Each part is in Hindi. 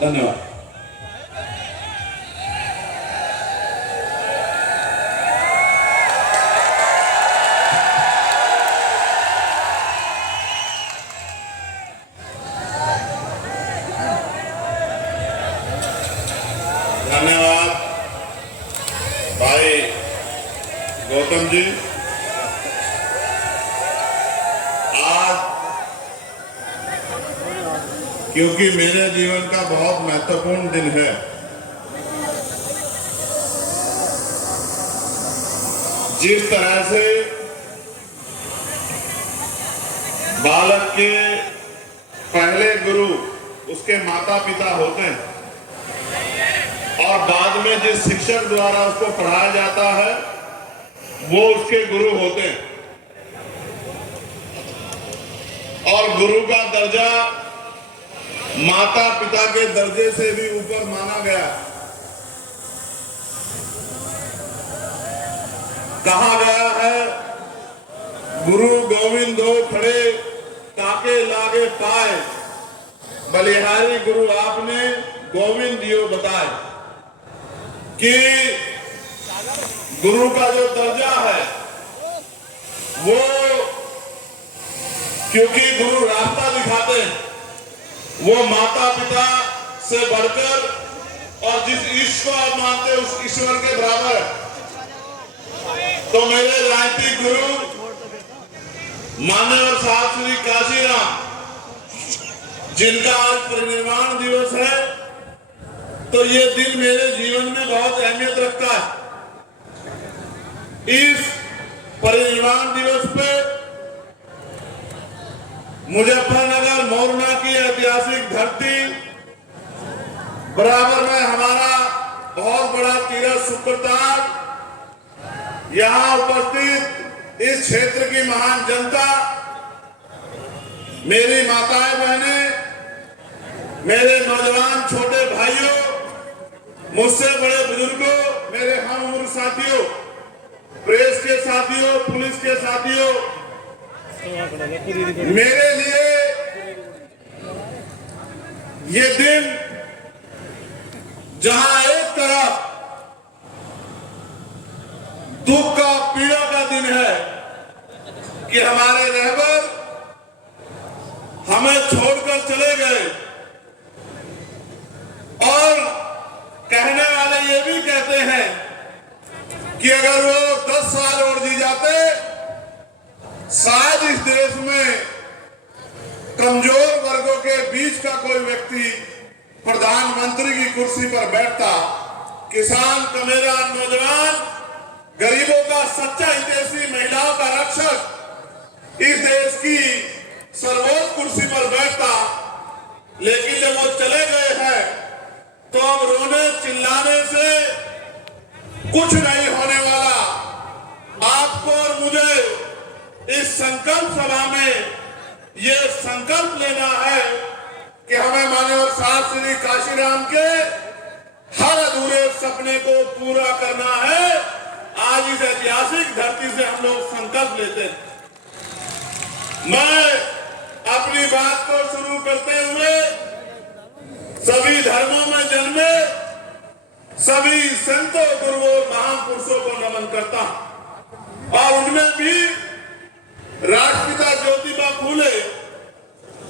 धन्यवाद। धन्यवाद भाई गौतम जी। आज क्योंकि मेरे जीवन का बहुत महत्वपूर्ण दिन है, जिस तरह से बालक के पहले गुरु उसके माता पिता होते हैं और बाद में जिस शिक्षक द्वारा उसको पढ़ाया जाता है वो उसके गुरु होते हैं, और गुरु का दर्जा माता पिता के दर्जे से भी ऊपर माना गया। कहा गया है, गुरु गोविंदो खड़े ताके लागे पाए, बलिहारी गुरु आपने गोविंद दियो बताए। कि गुरु का जो दर्जा है वो, क्योंकि गुरु रास्ता दिखाते हैं, वो माता पिता से बढ़कर और जिस ईश्वर आप मानते हैं उस ईश्वर के बराबर है। तो मेरे राजनीतिक गुरु माननीय साहब श्री काशीराम, जिनका आज परिनिर्वाण दिवस है, तो ये दिन मेरे जीवन में बहुत अहमियत रखता है। इस परिनिर्वाण दिवस पे मुजफ्फरनगर मोरना की ऐतिहासिक धरती, बराबर में हमारा बहुत बड़ा तीरथ सुप्रताप, यहाँ उपस्थित इस क्षेत्र की महान जनता, मेरी माताएं बहनें, मेरे नौजवान छोटे भाइयों, मुझसे बड़े बुजुर्गों, मेरे हम उम्र साथियों, प्रेस के साथियों, पुलिस के साथियों, मेरे लिए ये दिन जहां एक तरफ दुख का पीड़ा का दिन है कि हमारे रहबर हमें छोड़कर चले गए, और कहने वाले ये भी कहते हैं कि अगर वो 10 साल और जी जाते, शायद इस देश में कमजोर वर्गों के बीच का कोई व्यक्ति प्रधानमंत्री की कुर्सी पर बैठता। किसान, कमेरा, नौजवान, गरीबों का सच्चा हितैषी, महिलाओं का रक्षक इस देश की सर्वोच्च कुर्सी पर बैठता। लेकिन जब वो चले गए हैं तो अब रोने चिल्लाने से कुछ नहीं होने वाला। आपको और मुझे इस संकल्प सभा में ये संकल्प लेना है कि हमें माननीय साहब श्री काशीराम के हर अधूरे सपने को पूरा करना है। आज इस ऐतिहासिक धरती से हम लोग संकल्प लेते हैं। मैं अपनी बात को शुरू करते हुए सभी धर्मों में जन्मे सभी संतों, गुरुओं, महापुरुषों को नमन करता हूं, और उनमें भी राष्ट्रपिता ज्योतिबा फूले,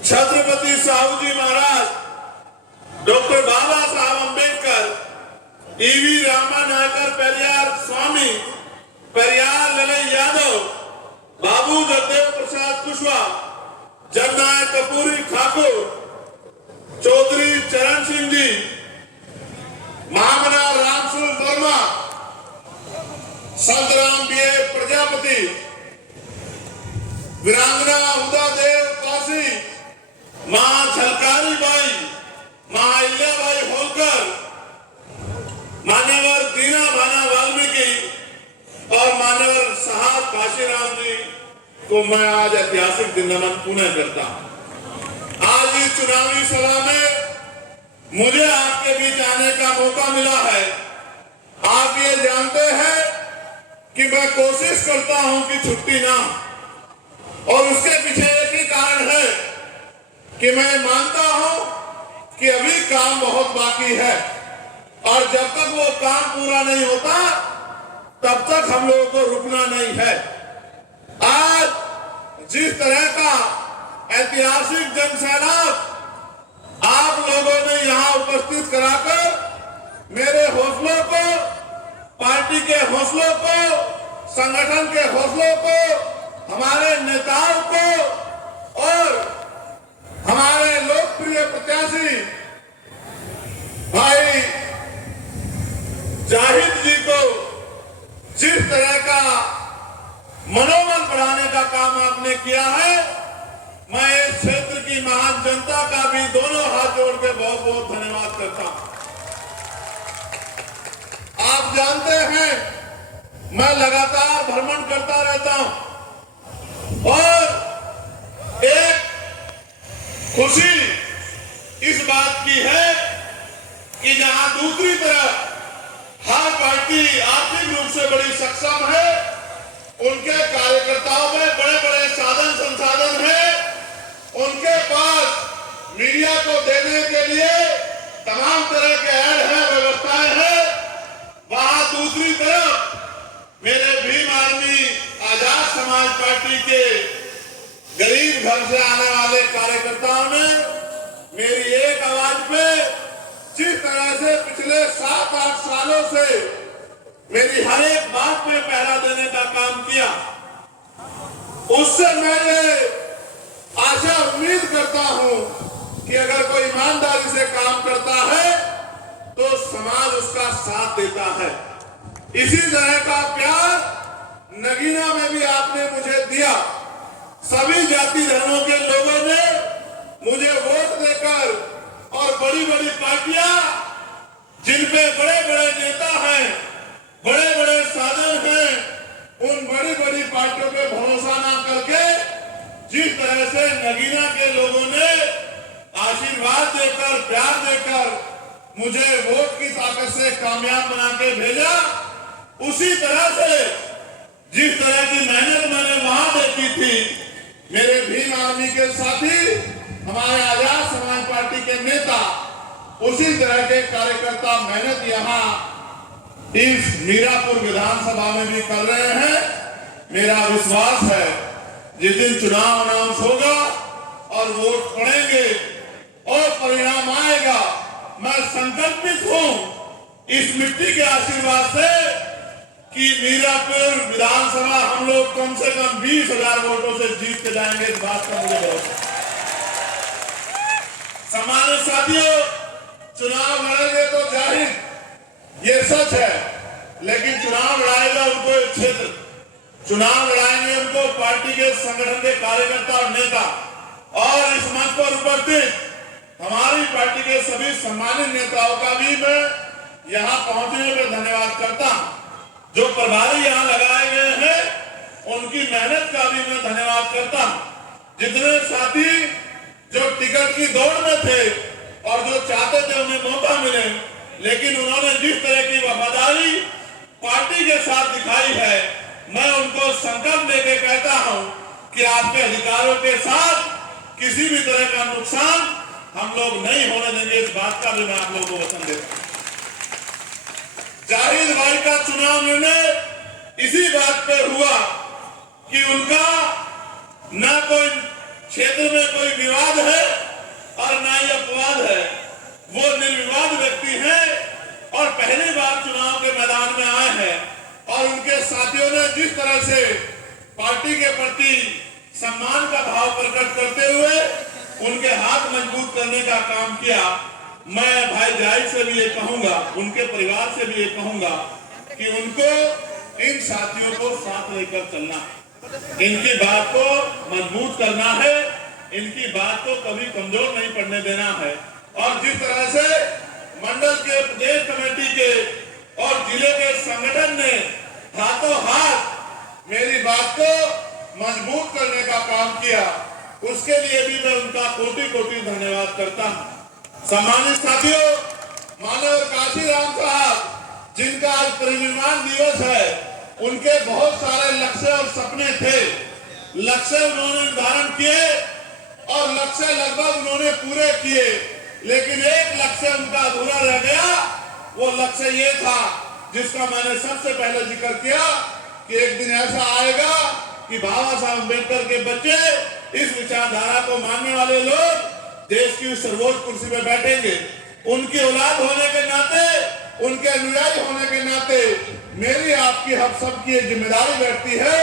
छत्रपति साहू जी महाराज, डॉक्टर बाबा साहब अम्बेडकर, ईवी रामा नायकर पेरियार स्वामी, पेरियार ललई यादव, बाबू जगदेव प्रसाद कुशवाहा, जगनायक कपूरी ठाकुर, चौधरी चरण सिंह जी, महामना रामसूर वर्मा, संतराम बीए प्रजापति, वीरांगना उदा देव काशी, मां झलकारी बाई, मां अहिल्याबाई होलकर, मान्यवर दीना भाना वाल्मीकि और मान्यवर साहब काशीराम जी को मैं आज ऐतिहासिक दिन नमन पुनः करता हूं। आज इस चुनावी सभा में मुझे आपके बीच आने का मौका मिला है। आप ये जानते हैं कि मैं कोशिश करता हूं कि छुट्टी ना, और उसके पीछे एक ही कारण है कि मैं मानता हूं कि अभी काम बहुत बाकी है और जब तक वो काम पूरा नहीं होता तब तक हम लोगों को रुकना नहीं है। आज जिस तरह का ऐतिहासिक जनसैलाब आप लोगों ने यहाँ उपस्थित कराकर मेरे हौसलों को, पार्टी के हौसलों को, संगठन के हौसलों को, हमारे नेताओं को और हमारे लोकप्रिय प्रत्याशी भाई जाहिद जी को जिस तरह का मनोबल बढ़ाने का काम आपने किया है, मैं इस क्षेत्र की महान जनता का भी दोनों हाथ जोड़ के बहुत बहुत धन्यवाद करता हूं। आप जानते हैं मैं लगातार भ्रमण करता रहता हूं और एक खुशी इस बात की है कि जहां दूसरी तरफ हर पार्टी आर्थिक रूप से बड़ी सक्षम है, उनके कार्यकर्ताओं में बड़े बड़े साधन संसाधन हैं, उनके पास मीडिया को देने के लिए तमाम तरह के ऐड हैं, व्यवस्थाएं हैं। वहां दूसरी तरफ मेरे भीम आर्मी आजाद समाज पार्टी के गरीब घर से आने वाले कार्यकर्ताओं ने मेरी एक आवाज पे जिस तरह से पिछले 7-8 सालों से मेरी हर एक बात पे पहरा देने का काम किया, उससे मैंने आशा उम्मीद करता हूं कि अगर कोई ईमानदारी से काम करता है तो समाज उसका साथ देता है। इसी तरह का प्यार नगीना में भी आपने मुझे दिया। सभी जाति धर्मों के लोगों ने मुझे वोट देकर और बड़ी बड़ी पार्टियां जिनपे बड़े बड़े नेता हैं, बड़े बड़े साधन हैं, उन बड़ी बड़ी पार्टियों पे भरोसा ना करके जिस तरह से नगीना के लोगों ने आशीर्वाद देकर, प्यार देकर मुझे वोट की ताकत से कामयाब बना के भेजा, उसी तरह से जिस तरह की मेहनत मैंने वहां देखी थी, मेरे भीम आर्मी के साथी, हमारे आजाद समाज पार्टी के नेता, उसी तरह के कार्यकर्ता मेहनत यहाँ इस मीरापुर विधानसभा में भी कर रहे हैं। मेरा विश्वास है जिस दिन चुनाव अनाउंस होगा और वोट पड़ेंगे और परिणाम आएगा, मैं संकल्पित हूं इस मिट्टी के आशीर्वाद से कि मीरापुर विधानसभा हम लोग कम से कम 20,000 वोटों से जीत के जाएंगे। इस बात का मुझे भरोसा। सम्मानित साथियों, चुनाव लड़ेंगे तो जाहिर ये सच है, लेकिन चुनाव लड़ाएगा उनको एक क्षेत्र, चुनाव लड़ाएंगे उनको पार्टी के संगठन के कार्यकर्ता और नेता। और इस मंच पर उपस्थित हमारी पार्टी के सभी सम्मानित नेताओं का भी मैं यहाँ पहुंचने में धन्यवाद करता हूँ। जो प्रभारी यहाँ लगाए गए हैं उनकी मेहनत का भी मैं धन्यवाद करता हूँ। जितने साथी जो टिकट की दौड़ में थे और जो चाहते थे उन्हें मौका मिले, लेकिन उन्होंने जिस तरह की वफादारी पार्टी के साथ दिखाई है, मैं उनको संकल्प देके कहता हूं कि आपके अधिकारों के साथ किसी भी तरह का नुकसान हम लोग नहीं होने देंगे। इस बात का भी मैं आप लोगों को वचन देता हूं। जाहिद भाई का चुनाव निर्णय इसी बात पे हुआ कि उनका न कोई क्षेत्र में कोई विवाद है और न ही अपवाद है। वो निर्विवाद व्यक्ति हैं और पहली बार चुनाव के मैदान में आए हैं और उनके साथियों ने जिस तरह से पार्टी के प्रति सम्मान का भाव प्रकट करते हुए उनके हाथ मजबूत करने का काम किया। मैं भाई जाहिद से भी ये कहूंगा, उनके परिवार से भी ये कहूंगा कि उनको इन साथियों को साथ लेकर चलना है, इनकी बात को मजबूत करना है, इनकी बात को कभी कमजोर नहीं पड़ने देना है। और जिस तरह से मंडल के प्रदेश कमेटी के और जिले के संगठन ने हाथों हाथ मेरी बात को मजबूत करने का काम किया, उसके लिए भी मैं उनका कोटि कोटि धन्यवाद करता हूं। सम्मानित साथियों, मानव काशीराम साहब जिनका आज परिनिर्वाण दिवस है, उनके बहुत सारे लक्ष्य और सपने थे। लक्ष्य उन्होंने निर्धारण किए और लक्ष्य लगभग उन्होंने पूरे किए, लेकिन एक लक्ष्य लक्ष्य उनका अधूरा रह गया। वो लक्ष्य ये था जिसका मैंने सबसे पहले जिक्र किया कि एक दिन ऐसा आएगा कि बाबा साहब अम्बेडकर के बच्चे, इस विचारधारा को मानने वाले लोग देश की सर्वोच्च कुर्सी पर बैठेंगे। उनकी औलाद होने के नाते, उनके अनुयायी होने के नाते मेरी, आपकी, हम सबकी एक जिम्मेदारी बैठती है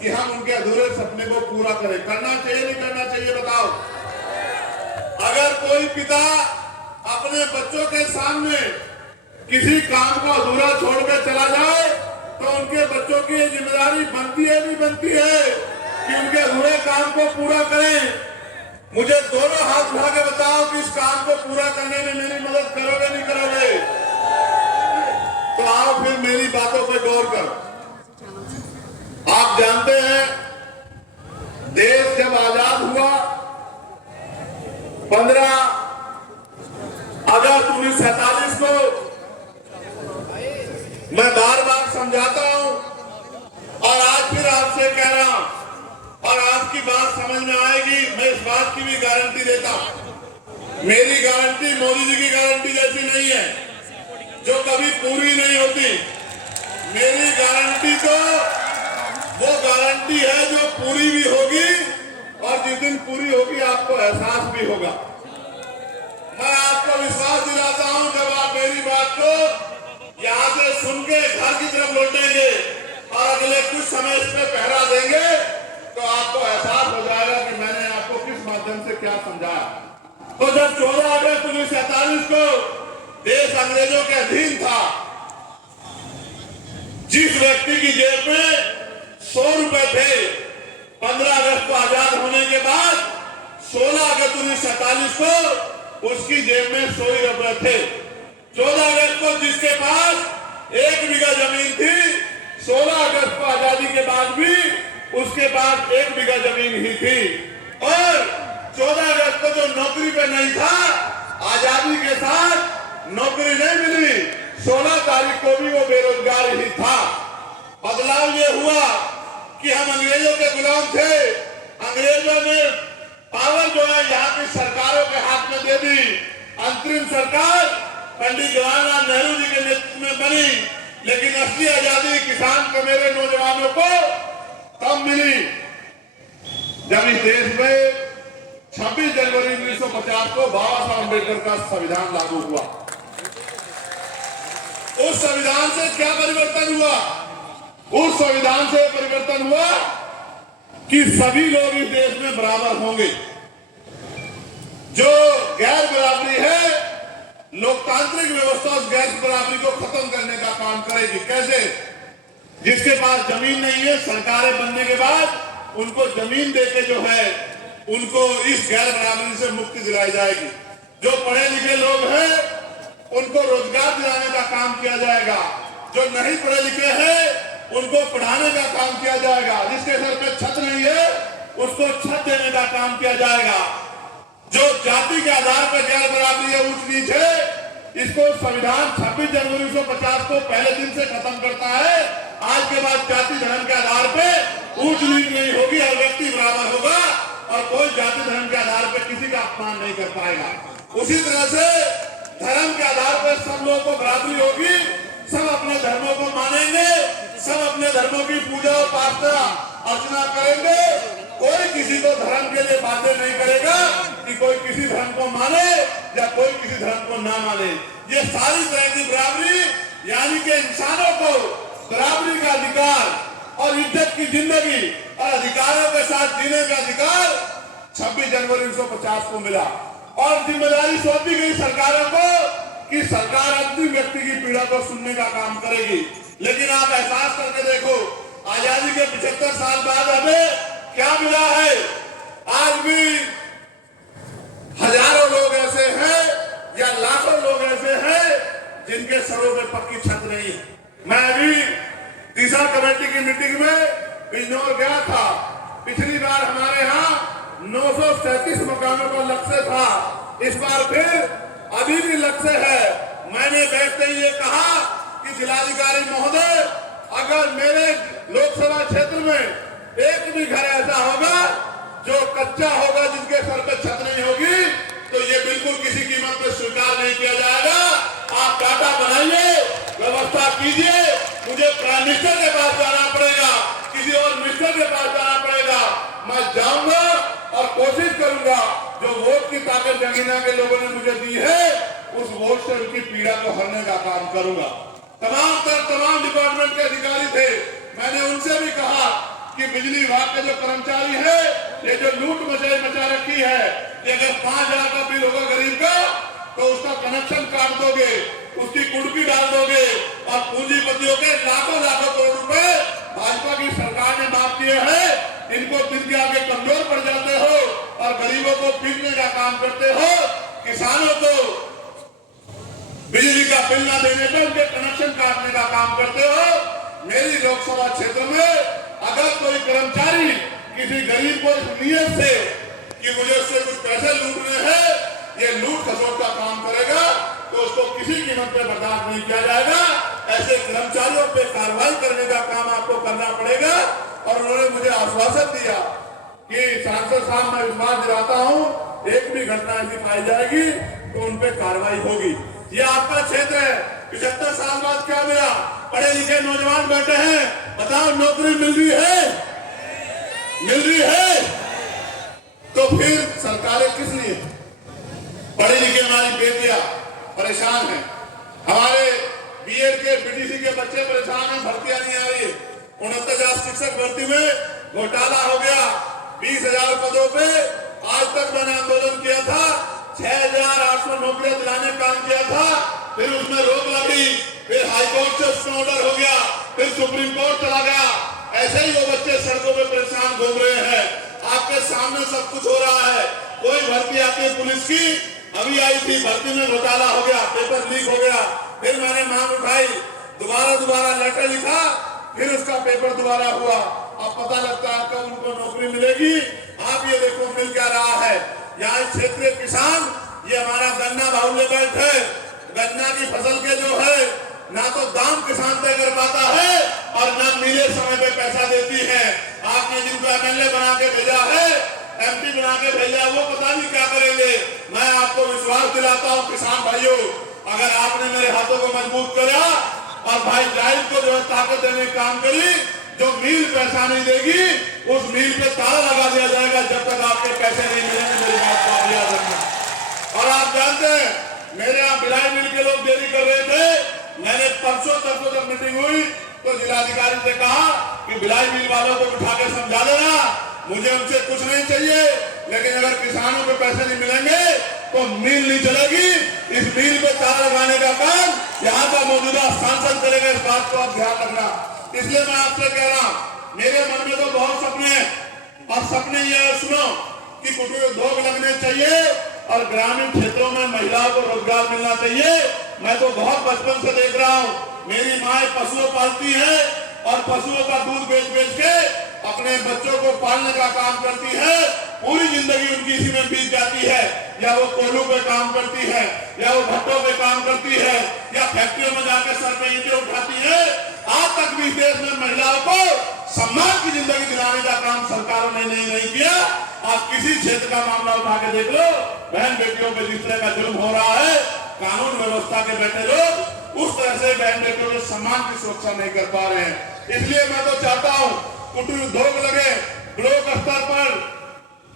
कि हम उनके अधूरे सपने को पूरा करें। करना चाहिए नहीं करना चाहिए बताओ? अगर कोई पिता अपने बच्चों के सामने किसी काम को अधूरा छोड़कर चला जाए तो उनके बच्चों की जिम्मेदारी बनती है नहीं बनती है कि उनके अधूरे काम को पूरा करें। मुझे दोनों हाथ उठा के बताओ कि इस काम को पूरा करने में मेरी मदद करोगे नहीं करोगे? तो आओ फिर मेरी बातों पे गौर करो। आप जानते हैं देश जब आजाद हुआ 15 अगस्त 1947 को, मैं बार बार समझाता हूं और आज फिर आपसे कह रहा हूं और आपकी बात समझ में आएगी। मैं इस बात की भी गारंटी देता हूं। मेरी गारंटी मोदी जी की गारंटी जैसी नहीं है जो कभी पूरी नहीं होती। मेरी गारंटी तो वो गारंटी है जो पूरी भी होगी और जिस दिन पूरी होगी आपको एहसास भी होगा। मैं आपको विश्वास दिलाता हूं जब आप मेरी बात को यहां से सुन के घर की तरफ लौटेंगे और अगले कुछ समय इस पे पहरा देंगे तो आपको एहसास हो जाएगा कि मैंने आपको किस माध्यम से क्या समझाया। तो जब 14 अगस्त 1947 को देश अंग्रेजों के अधीन था, जिस व्यक्ति की जेब में 100 रुपए थे, 15 अगस्त को आजाद होने के बाद 16 अगस्त 1947 को उसकी जेब में 100 रुपए थे। 14 अगस्त को जिसके पास 1 बीघा जमीन थी, 16 अगस्त को आजादी के बाद भी उसके पास 1 बीघा जमीन ही थी। और 14 अगस्त को जो नौकरी पे नहीं था, आजादी के साथ नौकरी नहीं मिली, 16 तारीख को भी वो बेरोजगार ही था। बदलाव ये हुआ कि हम अंग्रेजों के गुलाम थे। अंग्रेजों ने पावर जो है यहाँ की सरकारों के हाथ में दे दी। अंतरिम सरकार पंडित जवाहरलाल नेहरू जी के नेतृत्व में बनी, लेकिन असली आजादी किसान के मेरे नौजवानों को तब मिली जब इस देश में 26 जनवरी 1950 को बाबा साहब अम्बेडकर का संविधान लागू हुआ। उस संविधान से क्या परिवर्तन हुआ? उस संविधान से परिवर्तन हुआ कि सभी लोग इस देश में बराबर होंगे। जो गैर बराबरी है, लोकतांत्रिक व्यवस्था उस गैर बराबरी को खत्म करने का काम करेगी। कैसे? जिसके पास जमीन नहीं है, सरकारें बनने के बाद उनको जमीन देके जो है उनको इस गैर बराबरी से मुक्ति दिलाई जाएगी। जो पढ़े लिखे लोग हैं उनको रोजगार दिलाने का काम किया जाएगा। जो नहीं पढ़े लिखे हैं उनको पढ़ाने का काम किया जाएगा। जिसके घर पे छत नहीं है उसको छत देने का काम किया जाएगा। जो जाति के आधार पर गैर बराबरी है, ऊंच नीच है, इसको संविधान 26 जनवरी 1950 को पहले दिन से खत्म करता है। आज के बाद जाति धर्म के आधार पर ऊंच नीच नहीं होगी, हर व्यक्ति बराबर होगा और कोई जाति धर्म के आधार पर किसी का अपमान नहीं कर पाएगा। उसी तरह से धर्म के आधार पर सब लोगों को बराबरी होगी। सब अपने धर्मों को मानेंगे, सब अपने धर्मों की पूजा और प्रार्थना अर्चना करेंगे। कोई किसी को धर्म के लिए बाध्य नहीं करेगा कि कोई किसी धर्म को माने या कोई किसी धर्म को ना माने। ये सारी तरह की बराबरी, यानी कि इंसानों को बराबरी का अधिकार और इज्जत की जिंदगी और अधिकारों के साथ जीने का अधिकार 26 जनवरी 1950 को मिला। और जिम्मेदारी सौंपी गई सरकारों को कि सरकार अंतिम व्यक्ति की पीड़ा को सुनने का काम करेगी। लेकिन आप एहसास करके देखो, आजादी के 75 साल बाद हमें क्या मिला है? आज भी हजारों लोग ऐसे हैं या लाखों लोग ऐसे हैं जिनके सरों पे पक्की छत नहीं है। मैं अभी तीसरा कमेटी की मीटिंग में बिजनौर गया था। पिछली बार हमारे यहाँ 937 मकानों का लक्ष्य था, इस बार फिर अभी भी लक्ष्य है। मैंने बैठते ही ये कहा कि जिलाधिकारी महोदय, अगर मेरे लोकसभा क्षेत्र में एक भी घर ऐसा होगा जो कच्चा होगा, जिनके सर पे छत नहीं होगी, तो ये बिल्कुल किसी कीमत पे स्वीकार नहीं किया कीजिए, मुझे प्राइम मिनिस्टर के पास जाना पड़ेगा, किसी और मिनिस्टर के पास जाना पड़ेगा, मैं जाऊंगा और कोशिश करूंगा जो वोट की ताकत जमीना के लोगों ने मुझे दी है उस वोट से उनकी पीड़ा को हरने का काम करूंगा। तमाम डिपार्टमेंट के अधिकारी थे, मैंने उनसे भी कहा कि बिजली विभाग के जो कर्मचारी है, ये जो लूट मचा रखी है, कि अगर 5,000 का बिल होगा गरीब का तो उसका कनेक्शन काट दोगे, उसकी कुर्की डाल दोगे और पूंजीपतियों के लाखों करोड़ रुपए भाजपा की सरकार ने माफ किए हैं, इनको दिन के आगे कमजोर पड़ जाते हो और गरीबों को पीटने का काम करते हो, किसानों को बिजली का बिल न देने पर उनके कनेक्शन काटने का काम करते हो। मेरी लोकसभा क्षेत्र में अगर कोई कर्मचारी किसी गरीब को इस नियत से कि मुझे उससे कुछ पैसे लूटने हैं, ये लूट खसोट का काम करेगा तो उसको किसी कीमत पे बर्दाश्त नहीं किया जाएगा। ऐसे कर्मचारियों पे कार्रवाई करने का काम आपको करना पड़ेगा। और उन्होंने मुझे आश्वासन दिया कि सांसद साहब मैं विश्वास दिलाता हूँ, एक भी घटना ऐसी पाई जाएगी तो उन पे कार्रवाई होगी। ये आपका क्षेत्र है, 75 साल बाद क्या मिला? पढ़े लिखे नौजवान बैठे हैं, बताओ नौकरी मिल रही है? मिल रही है? तो फिर सरकारें किस लिए? पढ़े लिखे हमारी बेटियां परेशान हैं, हमारे बीएड के बीटीसी के बच्चे परेशान हैं, भर्तियां नहीं आ रही। 69,000 शिक्षक भर्ती में घोटाला हो गया, 20,000 पदों पे आज तक मैंने आंदोलन किया था, 6,800 नौकरियां दिलाने का काम किया था, फिर उसमें रोक लगी, फिर हाईकोर्ट से उसका ऑर्डर हो गया, फिर सुप्रीम कोर्ट चला गया। ऐसे ही वो बच्चे सड़कों पे परेशान घूम रहे हैं। आपके सामने सब कुछ हो रहा है। कोई भर्ती आती है पुलिस की, अभी आई थी, भर्ती में घोटाला हो गया, पेपर लीक हो गया, फिर मैंने मांग उठाई, दोबारा लेटर लिखा, फिर उसका पेपर दोबारा हुआ। अब पता लगता है कब उनको नौकरी मिलेगी। आप ये देखो मिल क्या रहा है। यहाँ क्षेत्रीय किसान, ये हमारा गन्ना बाहुल्य बेल्ट है, गन्ना की फसल के जो है ना तो दाम किसान तय कर पाता है और ना मिले समय पे पैसा देती है। आपने जिनको एमएलए बना के भेजा है, एमपी बना के भेजा, वो पता नहीं क्या करेंगे। मैं आपको विश्वास दिलाता हूँ किसान भाइयों, अगर आपने मेरे हाथों को मजबूत करा और भाई जाहिद को जो है ताकत देने का काम करी, जो मिल पैसा नहीं देगी उस मिल पे ताला लगा दिया जाएगा जब तक आपके पैसे नहीं मिलेंगे। मेरी बात को आप याद रखना। और आप जानते हैं मेरे यहाँ भिलाई मिल के लोग देरी कर रहे थे, मैंने परसों जब मीटिंग हुई तो जिलाधिकारी से कहा कि भिलाई मिल वालों को बिठा के समझा देना, मुझे उनसे कुछ नहीं चाहिए, लेकिन अगर किसानों को पैसे नहीं मिलेंगे तो मिल नहीं चलेगी। इस मिल पे ताला लगाने का काम यहाँ का मौजूदा सांसद करेगा, इस बात को आप ध्यान रखना। इसलिए मैं आपसे कह रहा हूँ, मेरे मन में तो बहुत सपने हैं और सपने ये सुनो कि कुटीर उद्योग लगने चाहिए और ग्रामीण क्षेत्रों में महिलाओं को रोजगार मिलना चाहिए। मैं तो बहुत बचपन से देख रहा हूँ, मेरी माँ पशुओं पालती है और पशुओं का दूध बेच के अपने बच्चों को पालने का काम करती है। पूरी जिंदगी उनकी इसी में बीत जाती है, या वो कोयलों पे काम करती है, या वो भट्टों पे काम करती है, या फैक्ट्रियों में जाकर सर पे ईंटें उठाती है। आज तक भी देश में महिलाओं को सम्मान की जिंदगी दिलाने का काम सरकारों ने नहीं किया। आप किसी क्षेत्र का मामला उठा के देख लो, बहन बेटियों पे जिस तरह का जुल्म हो रहा है, कानून व्यवस्था के बैठे लोग उस तरह से बहन बेटियों के सम्मान की सुरक्षा नहीं कर पा रहे हैं। इसलिए मैं तो चाहता हूँ कुटीर उद्योग लगे ब्लॉक स्तर पर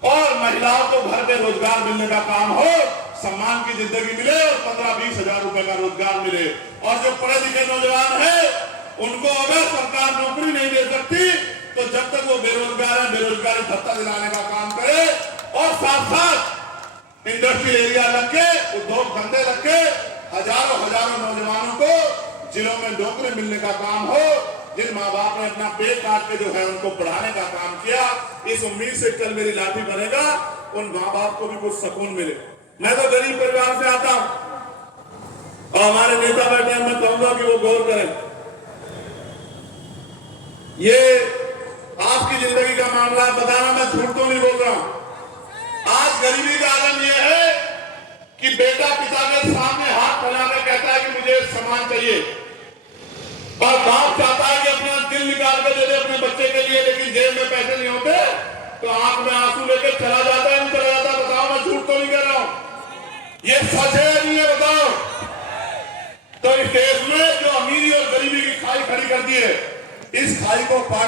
और महिलाओं को घर पे रोजगार मिलने का काम हो, सम्मान की जिंदगी मिले और 15-20 हजार रुपए का रोजगार मिले। और जो पढ़े लिखे नौजवान है उनको अगर सरकार नौकरी नहीं दे सकती तो जब तक वो बेरोजगार है बेरोजगारी भत्ता दिलाने का काम करे और साथ साथ इंडस्ट्रियल एरिया लग के उद्योग धंधे लग के हजारों नौजवानों को जिलों में नौकरी मिलने का काम हो। जिन माँ बाप ने अपना पेट काट के जो है उनको पढ़ाने का काम किया, इस उम्मीद से कल मेरी लाठी बनेगा, उन माँ बाप को भी कुछ सुकून मिले। मैं तो गरीब परिवार से आता हूँ और हमारे नेता बैठे हैं, मैं कहूंगा कि वो गौर करें। ये आपकी जिंदगी का मामला बताना, मैं झूठ तो नहीं बोल रहा हूं। आज गरीबी का आलम यह है कि बेटा पिता के सामने हाथ फैलाकर कहता है कि मुझे सम्मान चाहिए, और बाप चाहता है कि अपना दिल निकाल के दे दे अपने बच्चे के लिए, लेकिन जेब में पैसे नहीं होते तो आंख में आंसू लेकर चला जाता है, नहीं चला जाता? बताओ, मैं झूठ तो नहीं कह रहा हूं, ये सच है नहीं है? बताओ। तो इस देश में जो अमीरी और गरीबी खड़ी कर दी है। इस खाई को पार